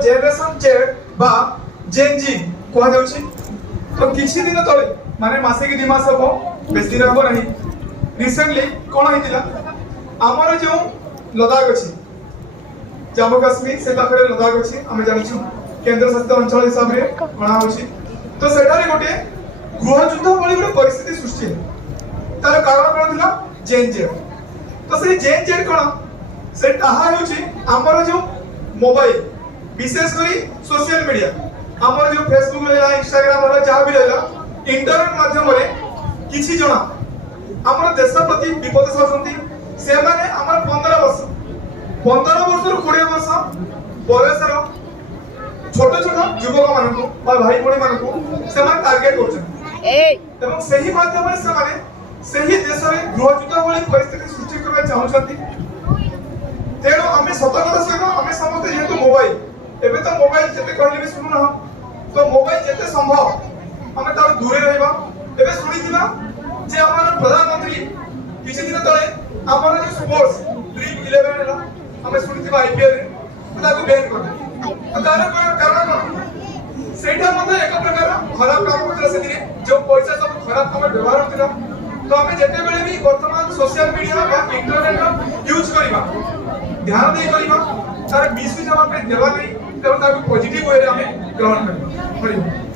Generation Z बा जेन जी कह जाउछि। तो किछि दिन तले माने मासे कि 2 मास हबो बेसी दिन हबो नहीं रिसेंटली कोन हितिला हमर जो लद्दाख अछि जम्मू काश्मीर से पाखरे लद्दाख अछि हम जानिछु केंद्र शासित अंचल हिसाब रे गणा होछि। तो सेठारे गोटे गृह युद्ध भली गोटे परिस्थिति सृष्टि है। तार कारण कोन थिला जेन जेड। तो से जेन जेड कोन से ताहा होछि हमर जो मोबाइल विशेष करी सोशल मीडिया हमर जो फेसबुक रहला इंस्टाग्राम रहला जहां भी रहला इंटरनेट माध्यम रे किछि जना हमर देश प्रति विपद सौचंती से माने हमर 15 वर्ष रु 20 वर्ष बयसर छोट छोट युवक मानकु बा भाई भणी मानकु से मान टारगेट करछन एवं सही माध्यम रे से माने सही देश रे गृह युद्ध भली परिस्थिति सृष्टि करबा चाहउछंती। तेणु आमे सतर्कता सहित आमे समस्त जेहेतु मोबाइल एबे तो मोबाइल जेते कहले भी सुनु ना तो मोबाइल जेते संभव आमे तार दूरे रहबा। एबे सुनिथिबा जे हमर प्रधानमंत्री किछि दिन तळे हमर जो स्पोर्ट्स ड्रीम 11 हला आमे सुनिथिबा आईपीएल रे ताको बैन कर दे। तो तार कारण कोन सेटा मते एक प्रकार खराब काम होतला सेदिरे जो पैसा सब खराब काम व्यवहार होतला। तो आमे जेते बेले भी वर्तमान सोशल मीडिया बा इंटरनेट यूज करिबा ध्यान दे करिबा तार मिसयूज हम पे देवा नहीं तब ताको पॉजिटिव वे रे हमें ग्रहण करबा।